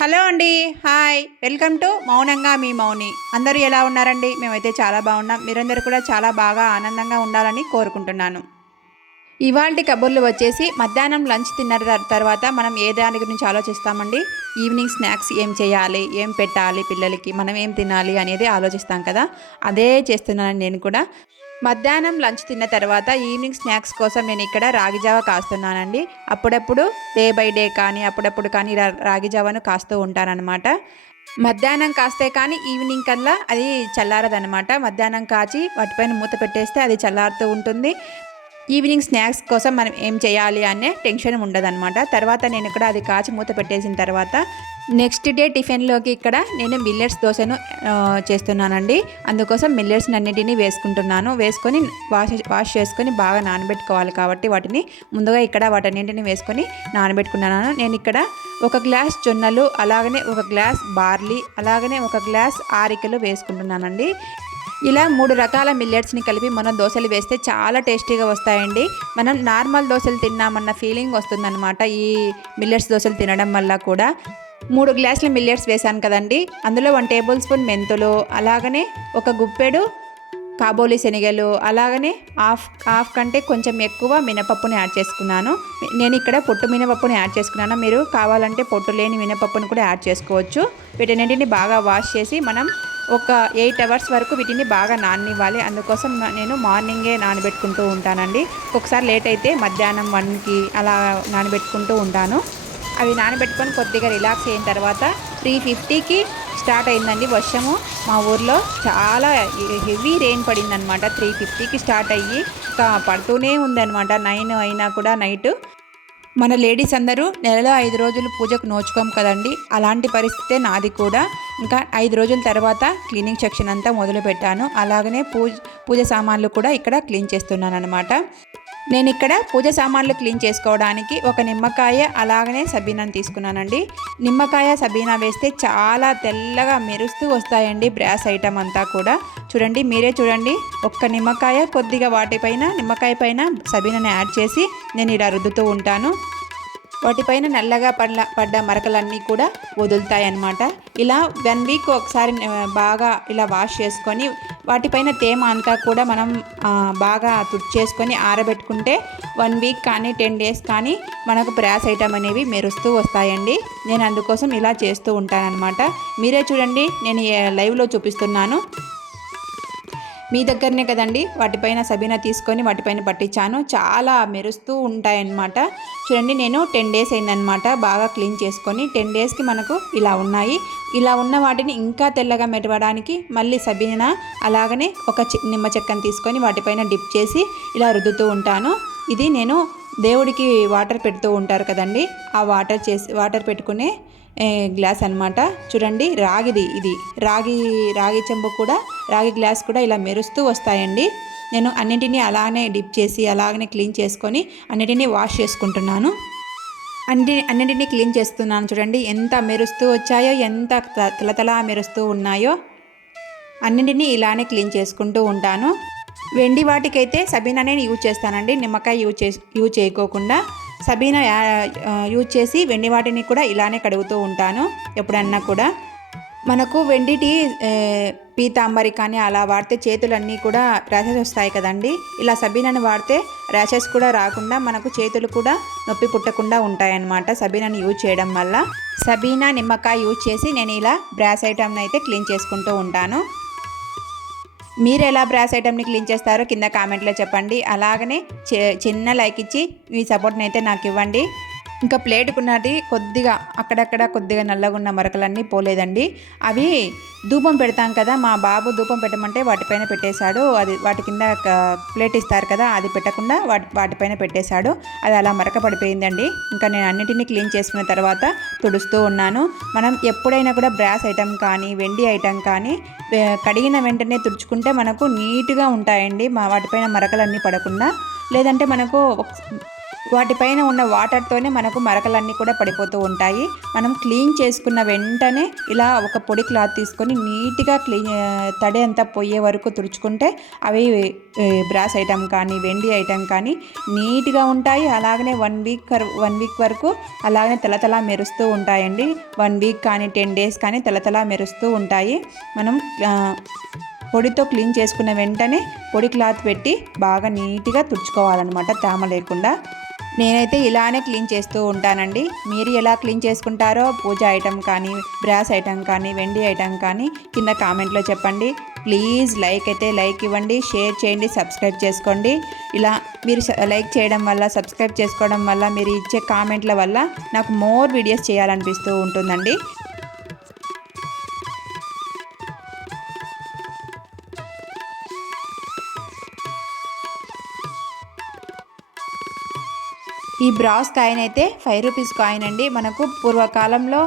Hello అండి. Hi. Welcome to మౌనంగా మీ మౌని. అందరూ ఎలా ఉన్నారండి? మేమైతే చాలా బాగున్నాం. మీరందరూ కూడా చాలా బాగా ఆనందంగా ఉండాలని కోరుకుంటున్నాను. ఇవాల్టి కబుర్లు వచ్చేసి మధ్యాహ్నం లంచ్ తిన్న తర్వాత మనం ఏ దాని గురించి ఆలోచిస్తామండి? ఈవినింగ్ స్నాక్స్ ఏం చేయాలి? ఏం పెట్టాలి పిల్లలకి? మనం ఏం తినాలి అనేది ఆలోచిస్తాం కదా! అదే చేస్తున్నాను నేను కూడా. మధ్యాహ్నం లంచ్ తిన్న తర్వాత ఈవినింగ్ స్నాక్స్ కోసం నేను ఇక్కడ రాగి జావ కాస్తున్నానండి. అప్పుడప్పుడు డే బై డే కానీ, అప్పుడప్పుడు కానీ రాగి జావను కాస్తూ ఉంటానన్నమాట. మధ్యాహ్నం కాస్తే కానీ ఈవినింగ్ కల్లా అది చల్లారదనమాట. మధ్యాహ్నం కాచి వాటిపైన మూత పెట్టేస్తే అది చల్లారుతూ ఉంటుంది. ఈవినింగ్ స్నాక్స్ కోసం మనం ఏం చేయాలి అనే టెన్షన్ ఉండదన్నమాట. తర్వాత నేను ఇక్కడ అది కాచి మూత పెట్టేసిన తర్వాత నెక్స్ట్ డే టిఫిన్లోకి ఇక్కడ నేను మిల్లెట్స్ దోశను చేస్తున్నానండి. అందుకోసం మిల్లెట్స్ అన్నిటినీ వేసుకుంటున్నాను. వేసుకొని వాష్ చేసుకొని బాగా నానబెట్టుకోవాలి కాబట్టి వాటిని ముందుగా ఇక్కడ వాటన్నింటిని వేసుకొని నానబెట్టుకున్నాను. నేను ఇక్కడ ఒక గ్లాస్ జొన్నలు, అలాగనే ఒక గ్లాస్ బార్లీ, అలాగనే ఒక గ్లాస్ ఆరికలు వేసుకుంటున్నానండి. ఇలా 3 రకాల మిల్లెట్స్ని కలిపి మనం దోశలు వేస్తే చాలా టేస్టీగా వస్తాయండి. మనం నార్మల్ దోశలు తిన్నామన్న ఫీలింగ్ వస్తుందన్నమాట ఈ మిల్లెట్స్ దోశలు తినడం వల్ల కూడా. 3 గ్లాసుల మిల్లెట్స్ వేసాను కదండి. అందులో 1 టేబుల్ స్పూన్ మెంతులు, అలాగనే ఒక గుప్పెడు కాబోలి శనగలు, అలాగనే హాఫ్ కంటే కొంచెం ఎక్కువ మినపప్పుని యాడ్ చేసుకున్నాను. నేను ఇక్కడ పొట్టు మినపప్పుని యాడ్ చేసుకున్నాను. మీరు కావాలంటే పొట్టు లేని మినపప్పును కూడా యాడ్ చేసుకోవచ్చు. వీటన్నింటిని బాగా వాష్ చేసి మనం ఒక 8 అవర్స్ వరకు వీటిని బాగా నాననివ్వాలి. అందుకోసం నేను మార్నింగే నానబెట్టుకుంటూ ఉంటానండి. ఒక్కొక్కసారి లేట్ అయితే మధ్యాహ్నం 1కి అలా నానబెట్టుకుంటూ ఉంటాను. అవి నానబెట్టుకొని కొద్దిగా రిలాక్స్ అయిన తర్వాత 3:50కి స్టార్ట్ అయిందండి వర్షము. మా ఊర్లో చాలా హెవీ రెయిన్ పడిందనమాట. 3:50కి స్టార్ట్ అయ్యి ఇంకా పడుతూనే ఉందన్నమాట. 9 అయినా కూడా నైట్. మన లేడీస్ అందరూ నెలలో 5 రోజులు పూజకు నోచుకోం కదండి. అలాంటి పరిస్థితే నాది కూడా. ఇంకా 5 రోజుల తర్వాత క్లీనింగ్ సెక్షన్ అంతా మొదలుపెట్టాను. అలాగనే పూజ సామాన్లు కూడా ఇక్కడ క్లీన్ చేస్తున్నాను అనమాట. నేను ఇక్కడ పూజ సామాన్లు క్లీన్ చేసుకోవడానికి ఒక నిమ్మకాయ, అలాగనే సబీనాను తీసుకున్నానండి. నిమ్మకాయ సబీనా వేస్తే చాలా తెల్లగా మెరుస్తూ వస్తాయండి బ్రాస్ ఐటమ్ అంతా కూడా. చూడండి, మీరే చూడండి. ఒక్క నిమ్మకాయ కొద్దిగా నిమ్మకాయ పైన సబీనాని యాడ్ చేసి నేను ఇలా రుద్దుతూ ఉంటాను. వాటిపైన నల్లగా పడ్డ మరకలన్నీ కూడా వదులుతాయి అన్నమాట. ఇలా 1 వీక్ ఒకసారి బాగా ఇలా వాష్ చేసుకొని వాటిపైన తేమ అంతా కూడా మనం బాగా తుడిచేసుకొని ఆరబెట్టుకుంటే 1 వీక్ కానీ 10 డేస్ కానీ మనకు బ్రాస్ ఐటమ్ అనేవి మెరుస్తూ వస్తాయండి. నేను అందుకోసం ఇలా చేస్తూ ఉంటానన్నమాట. మీరే చూడండి, నేను లైవ్లో చూపిస్తున్నాను. మీ దగ్గరనే కదండి వాటిపైన సబీనా తీసుకొని వాటిపైన పట్టించాను. చాలా మెరుస్తూ ఉంటాయన్నమాట. చూడండి, నేను 10 డేస్ అయిందనమాట బాగా క్లీన్ చేసుకొని. 10 డేస్కి మనకు ఇలా ఉన్నాయి. ఇలా ఉన్న వాటిని ఇంకా తెల్లగా మెరవడానికి మళ్ళీ సబీనా, అలాగనే ఒక నిమ్మ చెక్కను తీసుకొని వాటిపైన డిప్ చేసి ఇలా రుద్దుతూ ఉంటాను. ఇది నేను దేవుడికి వాటర్ పెడుతూ ఉంటారు కదండి, ఆ వాటర్ పెట్టుకునే గ్లాస్ అనమాట. చూడండి, ఇది రాగి చెంబు కూడా, రాగి గ్లాస్ కూడా ఇలా మెరుస్తూ వస్తాయండి. నేను అన్నింటినీ అలానే డిప్ చేసి అలాగనే క్లీన్ చేసుకొని అన్నిటినీ వాష్ చేసుకుంటున్నాను. అన్నింటినీ క్లీన్ చేస్తున్నాను. చూడండి ఎంత మెరుస్తూ వచ్చాయో, ఎంత తలతలా మెరుస్తూ ఉన్నాయో. అన్నింటినీ ఇలానే క్లీన్ చేసుకుంటూ ఉంటాను. వెండి వాటికైతే సబీనానే యూజ్ చేస్తానండి. నిమ్మకాయ యూజ్ చేయకోకుండా సబీనా యూజ్ చేసి వెండి వాటిని కూడా ఇలానే కడుగుతూ ఉంటాను ఎప్పుడన్నా కూడా. మనకు వెండిటి పీతాంబరి కానీ అలా వాడితే చేతులన్నీ కూడా ర్యాషెస్ వస్తాయి కదండి. ఇలా సబీనాని వాడితే ర్యాషెస్ కూడా రాకుండా మనకు చేతులు కూడా నొప్పి పుట్టకుండా ఉంటాయన్నమాట సబీనాని యూజ్ చేయడం వల్ల. సబీనా, నిమ్మకాయ యూజ్ చేసి నేను ఇలా బ్రాస్ ఐటమ్ని అయితే క్లీన్ చేసుకుంటూ ఉంటాను. మీరు ఎలా బ్రాస్ ఐటమ్ని క్లీన్ చేస్తారో కింద కామెంట్లో చెప్పండి. అలాగనే చిన్న లైక్ ఇచ్చి మీ సపోర్ట్ని అయితే నాకు ఇవ్వండి. ఇంకా ప్లేటుకున్నది కొద్దిగా అక్కడక్కడ కొద్దిగా నల్లగా ఉన్న మరకలన్నీ పోలేదండి. అవి ధూపం పెడతాం కదా, మా బాబు ధూపం పెట్టమంటే వాటిపైన పెట్టేశాడు. అది వాటి కింద ప్లేట్ ఇస్తారు కదా, అది పెట్టకుండా వాటిపైన పెట్టేశాడు. అది అలా మరక పడిపోయిందండి. ఇంకా నేను అన్నిటినీ క్లీన్ చేసుకున్న తర్వాత తుడుస్తూ ఉన్నాను. మనం ఎప్పుడైనా కూడా బ్రాస్ ఐటమ్ కానీ వెండి ఐటమ్ కానీ కడిగిన వెంటనే తుడుచుకుంటే మనకు నీట్గా ఉంటాయండి. వాటిపైన మరకలన్నీ పడకుండా. లేదంటే మనకు వాటిపైన ఉన్న వాటర్తోనే మనకు మరకలన్నీ కూడా పడిపోతూ ఉంటాయి. మనం క్లీన్ చేసుకున్న వెంటనే ఇలా ఒక పొడి క్లాత్ తీసుకొని నీట్గా తడి అంతా పోయే వరకు తుడుచుకుంటే అవి బ్రాస్ ఐటమ్ కానీ వెండి ఐటమ్ కానీ నీట్గా ఉంటాయి. అలాగనే 1 వీక్ వరకు అలాగనే తలతలా మెరుస్తూ ఉంటాయండి. 1 వీక్ కానీ 10 డేస్ కానీ తలతలా మెరుస్తూ ఉంటాయి. మనం పొడితో క్లీన్ చేసుకున్న వెంటనే పొడి క్లాత్ పెట్టి బాగా నీట్గా తుడుచుకోవాలన్నమాట, తేమ లేకుండా. నేనైతే ఇలానే క్లీన్ చేస్తూ ఉంటానండి. మీరు ఎలా క్లీన్ చేసుకుంటారో పూజ ఐటమ్ కానీ బ్రాస్ ఐటమ్ కానీ వెండి ఐటమ్ కానీ కింద కామెంట్లో చెప్పండి. ప్లీజ్ లైక్ ఇవ్వండి, షేర్ చేయండి, సబ్స్క్రైబ్ చేసుకోండి. ఇలా మీరు లైక్ చేయడం వల్ల, సబ్స్క్రైబ్ చేసుకోవడం వల్ల, మీరు ఇచ్చే కామెంట్ల వల్ల నాకు మోర్ వీడియోస్ చేయాలనిపిస్తూ ఉంటుందండి. ఈ బ్రాస్ కాయిన్ అయితే 5 రూపీస్ కాయిన్ అండి. మనకు పూర్వకాలంలో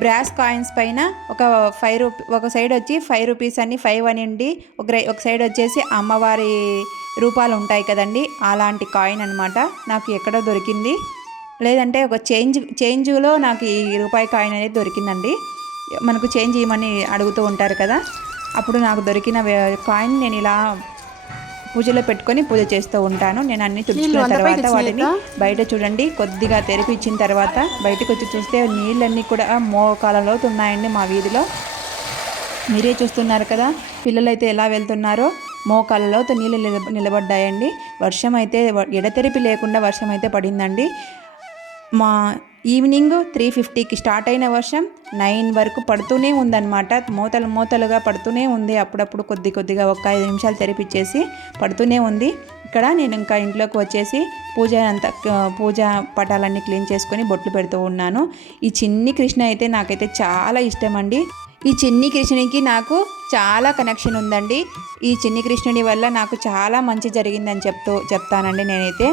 బ్రాస్ కాయిన్స్ పైన ఒక సైడ్ వచ్చి 5 రూపీస్ అని 5 అని ఉండి ఒక సైడ్ వచ్చేసి అమ్మవారి రూపాలు ఉంటాయి కదండి, అలాంటి కాయిన్ అనమాట. నాకు ఎక్కడో దొరికింది, లేదంటే ఒక చేంజ్లో నాకు ఈ రూపాయి కాయిన్ అనేది దొరికిందండి. మనకు చేంజ్ ఇవ్వమని అడుగుతూ ఉంటారు కదా, అప్పుడు నాకు దొరికిన కాయిన్ నేను ఇలా పూజలో పెట్టుకొని పూజ చేస్తూ ఉంటాను. నేను అన్ని తుడుచుకున్న తర్వాత వాటిని బయట చూడండి కొద్దిగా తెరిపి ఇచ్చిన తర్వాత బయటకు వచ్చి చూస్తే నీళ్ళన్నీ కూడా మోకాలలో ఉన్నాయండి మా వీధిలో. మీరే చూస్తున్నారు కదా, పిల్లలైతే ఎలా వెళ్తున్నారో మోకాలలో నీళ్ళు నిలబడ్డాయండి. వర్షం అయితే ఎడతెరిపి లేకుండా వర్షం అయితే పడిందండి. మా ఈవినింగ్ 3:50కి స్టార్ట్ అయిన వర్షం 9 వరకు పడుతూనే ఉందన్నమాట. మూతలుగా పడుతూనే ఉంది. అప్పుడప్పుడు కొద్దిగా ఒక 5 నిమిషాలు తెరిపిచ్చేసి పడుతూనే ఉంది. ఇక్కడ నేను ఇంకా ఇంట్లోకి వచ్చేసి పూజ పటాలన్నీ క్లీన్ చేసుకొని బొట్లు పెడుతూ ఉన్నాను. ఈ చిన్ని కృష్ణ అయితే నాకైతే చాలా ఇష్టం అండి. ఈ చిన్ని కృష్ణునికి నాకు చాలా కనెక్షన్ ఉందండి. ఈ చిన్ని కృష్ణుడి వల్ల నాకు చాలా మంచి జరిగిందని చెప్తానండి నేనైతే.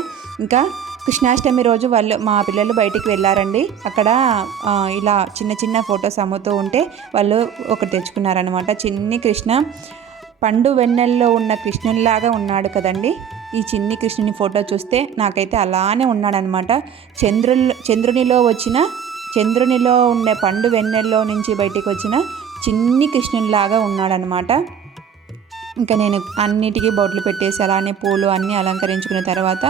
ఇంకా కృష్ణాష్టమి రోజు మా పిల్లలు బయటికి వెళ్ళారండి. అక్కడ ఇలా చిన్న ఫొటోస్ అమ్ముతూ ఉంటే వాళ్ళు ఒకటి తెచ్చుకున్నారనమాట. చిన్ని కృష్ణ పండు వెన్నెల్లో ఉన్న కృష్ణునిలాగా ఉన్నాడు కదండి. ఈ చిన్ని కృష్ణుని ఫోటో చూస్తే నాకైతే అలానే ఉన్నాడనమాట. చంద్రునిలో ఉండే పండు వెన్నెల్లో నుంచి బయటికి వచ్చిన చిన్ని కృష్ణునిలాగా ఉన్నాడనమాట. ఇంకా నేను అన్నిటికీ బొట్లు పెట్టేసి అలానే పూలు అన్నీ అలంకరించుకున్న తర్వాత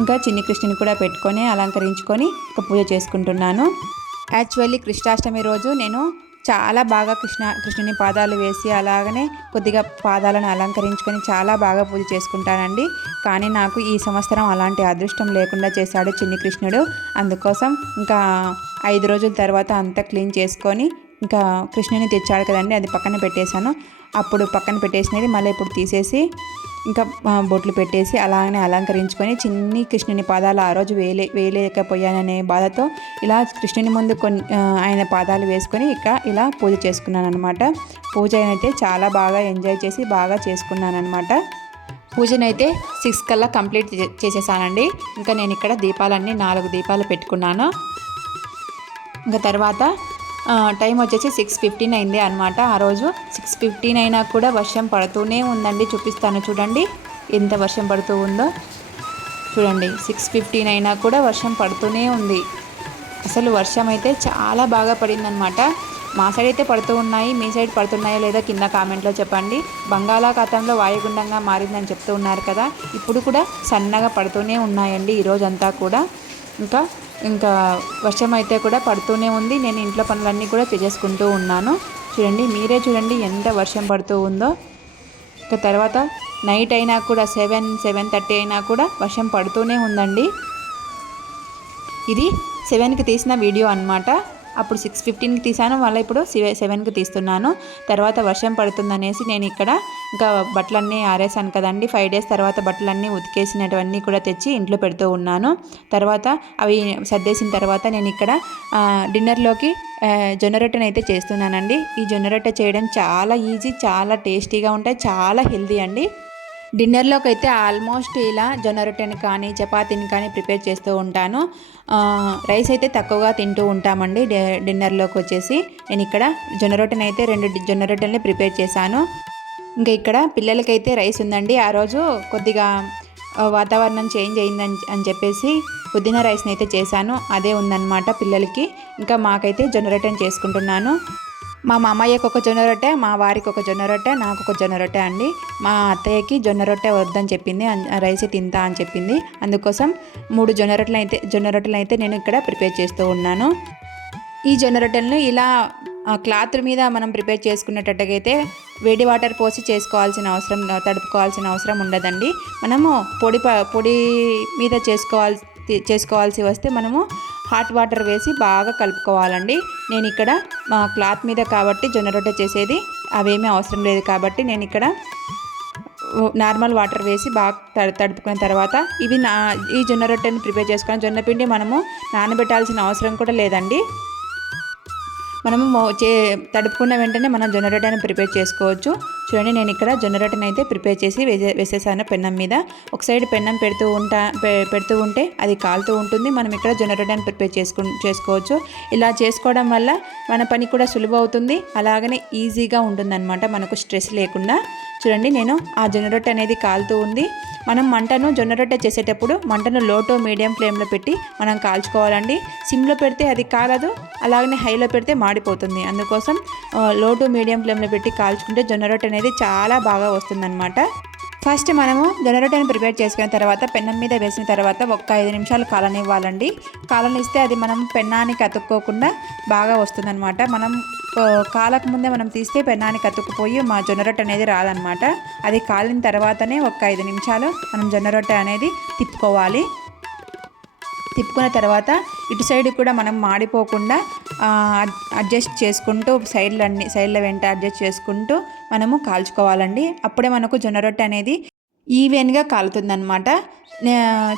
ఇంకా చిన్ని కృష్ణుని కూడా పెట్టుకొని అలంకరించుకొని ఒక పూజ చేసుకుంటున్నాను. యాక్చువల్లీ కృష్ణాష్టమి రోజు నేను చాలా బాగా కృష్ణుని పాదాలు వేసి అలాగనే కొద్దిగా పాదాలను అలంకరించుకొని చాలా బాగా పూజ చేసుకుంటానండి. కానీ నాకు ఈ సంవత్సరం అలాంటి అదృష్టం లేకుండా చేశాడు చిన్ని కృష్ణుడు. అందుకోసం ఇంకా 5 రోజుల తర్వాత అంతా క్లీన్ చేసుకొని ఇంకా కృష్ణుని తెచ్చాడు కదండి, అది పక్కన పెట్టేశాను. అప్పుడు పక్కన పెట్టేసినది మళ్ళీ ఇప్పుడు తీసేసి ఇంకా బొట్లు పెట్టేసి అలాగనే అలంకరించుకొని చిన్ని కృష్ణుని పాదాలు ఆ రోజు వేయలేకపోయాననే బాధతో ఇలా కృష్ణుని ముందు ఆయన పాదాలు వేసుకొని ఇలా పూజ చేసుకున్నాను అనమాట. పూజ అయితే చాలా బాగా ఎంజాయ్ చేసి బాగా చేసుకున్నాను అనమాట. పూజనైతే 6 కల్లా కంప్లీట్ చేసేసానండి. ఇంకా నేను ఇక్కడ దీపాలన్నీ 4 దీపాలు పెట్టుకున్నాను. ఇంకా తర్వాత టైం వచ్చేసి 6:15 అయింది అనమాట. ఆ రోజు 6:15 అయినా కూడా వర్షం పడుతూనే ఉందండి. చూపిస్తాను చూడండి ఎంత వర్షం పడుతూ ఉందో. చూడండి 6:15 అయినా కూడా వర్షం పడుతూనే ఉంది. అసలు వర్షం అయితే చాలా బాగా పడిందనమాట. మా సైడ్ అయితే పడుతూ ఉన్నాయి, మీ సైడ్ పడుతున్నాయో లేదో కింద కామెంట్లో చెప్పండి. బంగాళాఖాతంలో వాయుగుండంగా మారిందని చెప్తూ ఉన్నారు కదా, ఇప్పుడు కూడా సన్నగా పడుతూనే ఉన్నాయండి ఈరోజంతా కూడా. ఇంకా వర్షం అయితే కూడా పడుతూనే ఉంది. నేను ఇంట్లో పనులన్నీ కూడా చేసేసుకుంటూ ఉన్నాను. మీరే చూడండి ఎంత వర్షం పడుతూ ఉందో. ఇంకా తర్వాత నైట్ అయినా కూడా 7-7:30 అయినా కూడా వర్షం పడుతూనే ఉందండి. ఇది 7కి తీసిన వీడియో అన్నమాట. అప్పుడు 6:15కి తీసాను, మళ్ళీ ఇప్పుడు 7కి తీస్తున్నాను. తర్వాత వర్షం పడుతుందనేసి నేను ఇక్కడ ఇంకా బట్టలన్నీ ఆరేసాను కదండి. 5 డేస్ తర్వాత బట్టలన్నీ ఉతికేసినటువన్నీ కూడా తెచ్చి ఇంట్లో పెడుతూ ఉన్నాను. తర్వాత అవి సర్దేసిన తర్వాత నేను ఇక్కడ డిన్నర్లోకి జొన్న రొట్టెని అయితే చేస్తున్నానండి. ఈ జొన్న రొట్టె చేయడం చాలా ఈజీ, చాలా టేస్టీగా ఉంటాయి, చాలా హెల్తీ అండి. డిన్నర్లోకి అయితే ఆల్మోస్ట్ ఇలా జొన్న రొట్టెని కానీ చపాతీని కానీ ప్రిపేర్ చేస్తూ ఉంటాను. రైస్ అయితే తక్కువగా తింటూ ఉంటామండి. డిన్నర్లోకి వచ్చేసి నేను ఇక్కడ జొన్న రొట్టెని అయితే 2 జొన్న రొట్టెల్ని ప్రిపేర్ చేశాను. ఇంకా ఇక్కడ పిల్లలకైతే రైస్ ఉందండి. ఆ రోజు కొద్దిగా వాతావరణం చేంజ్ అయిందని అని చెప్పేసి పుదీనా రైస్ని అయితే చేశాను. అదే ఉందన్నమాట పిల్లలకి. ఇంకా మాకైతే జొన్న రొట్టెని చేసుకుంటున్నాను. మా మామయ్యకి ఒక జొన్న రొట్టె, మా వారికి ఒక జొన్న రొట్టె, నాకు ఒక జొన్న రొట్టె అండి. మా అత్తయ్యకి జొన్న రొట్టె వద్దని చెప్పింది, రైస్ తింటా అని చెప్పింది. అందుకోసం 3 జొన్న రొట్టెలు అయితే నేను ఇక్కడ ప్రిపేర్ చేస్తూ ఉన్నాను. ఈ జొన్న రొట్టెలను ఇలా క్లాత్ మీద మనం ప్రిపేర్ చేసుకునేటట్టుగైతే వేడి వాటర్ పోసి తడుపుకోవాల్సిన అవసరం ఉండదండి. మనము పొడి మీద చేసుకోవాల్సి వస్తే మనము హాట్ వాటర్ వేసి బాగా కలుపుకోవాలండి. నేను ఇక్కడ క్లాత్ మీద కాబట్టి జొన్న రొట్టె చేసేది అవేమీ అవసరం లేదు కాబట్టి నేను ఇక్కడ నార్మల్ వాటర్ వేసి బాగా తడుపుకున్న తర్వాత ఈ జొన్న రొట్టెని ప్రిపేర్ చేసుకుని జొన్న పిండి మనము నానబెట్టాల్సిన అవసరం కూడా లేదండి. మనము తడుపుకున్న వెంటనే మనం జొన్న రొట్టెని ప్రిపేర్ చేసుకోవచ్చు. చూడండి, నేను ఇక్కడ జొన్న రొట్టెని అయితే ప్రిపేర్ చేసి వేసేసాను పెన్నం మీద. ఒక సైడ్ పెన్నం పెడుతూ ఉంటే అది కాలుతూ ఉంటుంది. మనం ఇక్కడ జొన్న రొట్టెని ప్రిపేర్ చేసుకోవచ్చు. ఇలా చేసుకోవడం వల్ల మన పని కూడా సులువు అవుతుంది, అలాగనే ఈజీగా ఉంటుందన్నమాట, మనకు స్ట్రెస్ లేకుండా. చూడండి, నేను ఆ జొన్న రొట్టె అనేది కాలుతూ ఉంది. మనం జొన్న రొట్టె చేసేటప్పుడు మంటను లో టు మీడియం ఫ్లేమ్లో పెట్టి మనం కాల్చుకోవాలండి. సిమ్లో పెడితే అది కాలదు, అలాగనే హైలో పెడితే మాడిపోతుంది. అందుకోసం లో టు మీడియం ఫ్లేమ్లో పెట్టి కాల్చుకుంటే జొన్న రొట్టె అనేది చాలా బాగా వస్తుందన్నమాట. ఫస్ట్ మనము జొన్న రొట్టెని ప్రిపేర్ చేసుకున్న తర్వాత పెన్నం మీద వేసిన తర్వాత ఒక 5 నిమిషాలు కాలనివ్వాలండి. కాలనిస్తే అది మనం పెన్నానికి అతుక్కోకుండా బాగా వస్తుందన్నమాట. మనం కాలక ముందే మనం తీస్తే పెన్నానికి అతుక్కుపోయి మా జొన్న రొట్టె అనేది రాదనమాట. అది కాలిన తర్వాతనే ఒక 5 నిమిషాలు మనం జొన్న రొట్టె అనేది తిప్పుకోవాలి. తిప్పుకున్న తర్వాత ఇటు సైడ్ కూడా మనం మాడిపోకుండా అడ్జస్ట్ చేసుకుంటూ సైడ్ల వెంట అడ్జస్ట్ చేసుకుంటూ మనము కాల్చుకోవాలండి. అప్పుడే మనకు జొన్న రొట్టె అనేది ఈవెన్గా కాలుతుందన్నమాట.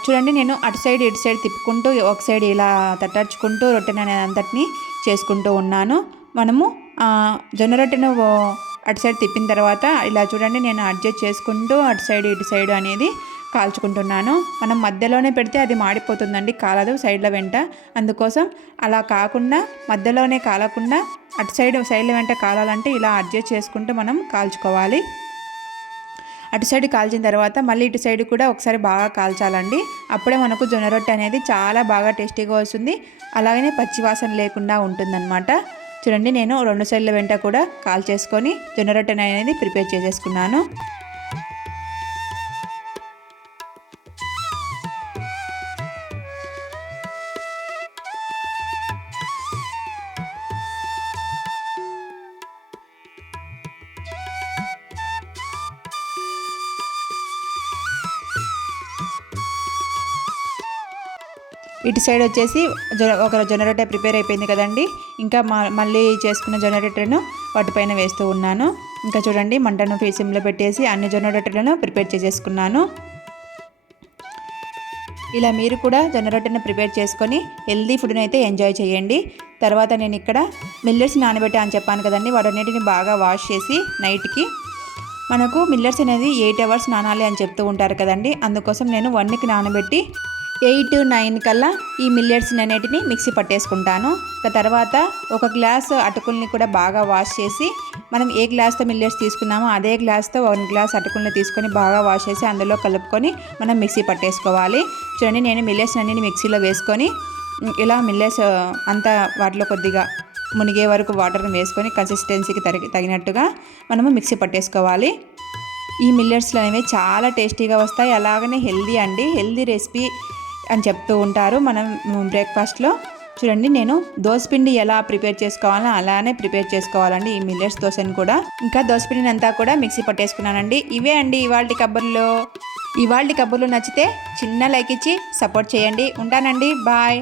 చూడండి, నేను అటు సైడ్ ఇటు సైడ్ తిప్పుకుంటూ ఒక సైడ్ ఇలా తట్టర్చుకుంటూ రొట్టెని అనేది అంతటిని చేసుకుంటూ ఉన్నాను. మనము జొన్న రొట్టెను అటు సైడ్ తిప్పిన తర్వాత ఇలా చూడండి, నేను అడ్జస్ట్ చేసుకుంటూ అటు సైడ్ ఇటు సైడ్ అనేది కాల్చుకుంటున్నాను. మనం మధ్యలోనే పెడితే అది మాడిపోతుందండి, కాలదు సైడ్ల వెంట. అందుకోసం అలా కాకుండా మధ్యలోనే కాలకుండా అటు సైడ్ల వెంట కాలాలంటే ఇలా అడ్జస్ట్ చేసుకుంటూ మనం కాల్చుకోవాలి. అటు సైడ్ కాల్చిన తర్వాత మళ్ళీ ఇటు సైడ్ కూడా ఒకసారి బాగా కాల్చాలండి. అప్పుడే మనకు జొన్న రొట్టె అనేది చాలా బాగా టేస్టీగా వస్తుంది, అలాగనే పచ్చివాసన లేకుండా ఉంటుందన్నమాట. చూడండి, నేను 2 సైడ్ల వెంట కూడా కాల్చేసుకొని జొన్న రొట్టె అనేది ప్రిపేర్ చేసేసుకున్నాను. ఇటు సైడ్ వచ్చేసి ఒక జొన్న రొట్టె ప్రిపేర్ అయిపోయింది కదండి. ఇంకా మళ్ళీ చేసుకున్న జొన్న రొట్టెను వాటిపైన వేస్తూ ఉన్నాను. ఇంకా చూడండి, మంటను సిమ్లో పెట్టేసి అన్ని జొన్న రొట్టెలను ప్రిపేర్ చేసేసుకున్నాను. ఇలా మీరు కూడా జొన్న రొట్టెను ప్రిపేర్ చేసుకొని హెల్దీ ఫుడ్ని అయితే ఎంజాయ్ చేయండి. తర్వాత నేను ఇక్కడ మిల్లెట్స్ నానబెట్టా అని చెప్పాను కదండి. వాటన్నిటిని బాగా వాష్ చేసి నైట్కి మనకు మిల్లెట్స్ అనేది 8 అవర్స్ నానాలి అని చెప్తూ ఉంటారు కదండి. అందుకోసం నేను 1కి నానబెట్టి 8-9 కల్లా ఈ మిల్లెట్స్ అనేటిని మిక్సీ పట్టేసుకుంటాను. తర్వాత ఒక గ్లాస్ అటుకుల్ని కూడా బాగా వాష్ చేసి మనం ఏ గ్లాస్తో మిల్లెట్స్ తీసుకున్నామో అదే గ్లాస్తో 1 గ్లాస్ అటుకుల్ని తీసుకొని బాగా వాష్ చేసి అందులో కలుపుకొని మనం మిక్సీ పట్టేసుకోవాలి. చూడండి, నేను మిల్లెట్స్ అన్ని మిక్సీలో వేసుకొని ఇలా మిల్లెట్స్ అంతా వాటిలో కొద్దిగా మునిగే వరకు వాటర్ని వేసుకొని కన్సిస్టెన్సీకి తగినట్టుగా మనము మిక్సీ పట్టేసుకోవాలి. ఈ మిల్లెట్స్లు అనేవి చాలా టేస్టీగా వస్తాయి, అలాగనే హెల్దీ రెసిపీ అని చెప్తూ ఉంటారు మనం బ్రేక్ఫాస్ట్లో. చూడండి, నేను దోసపిండి ఎలా ప్రిపేర్ చేసుకోవాలో అలానే ప్రిపేర్ చేసుకోవాలండి ఈ మిల్లెట్స్ దోశని కూడా. ఇంకా దోసపిండిని అంతా కూడా మిక్సీ పట్టేసుకున్నానండి. ఇవే అండి ఇవాల్టి కబుర్లు నచ్చితే చిన్న లైక్ ఇచ్చి సపోర్ట్ చేయండి. ఉంటానండి, బాయ్.